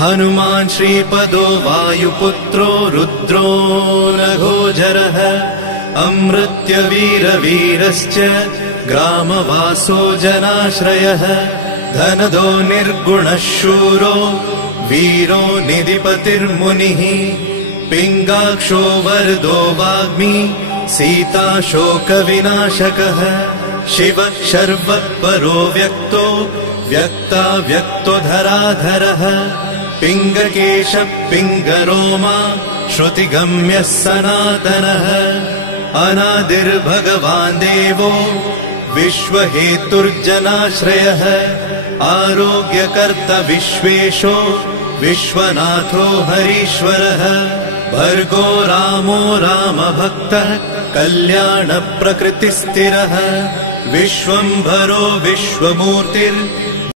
हनुमान् श्रीपदो वायुपुत्रो रुद्रो नघोजरः अमृत्यवीरवीरश्च ग्रामवासो जनाश्रयः धनदो निर्गुणः शूरो वीरो निधिपतिर्मुनिः पिङ्गाक्षो वरदो वाग्मी सीता शोकविनाशकः शिवः शर्वः परो व्यक्तो व्यक्ता व्यक्तो धराधरः पिङ्गकेशः पिङ्गरोमा श्रुतिगम्यः सनातनः अनादिर्भगवान् देवो विश्वहेतुर्जनाश्रयः आरोग्यकर्ता विश्वेशो विश्वनाथो हरीश्वरः भर्गो रामो रामभक्तः कल्याणप्रकृतिस्थिरः विश्वम्भरो विश्वमूर्तिर्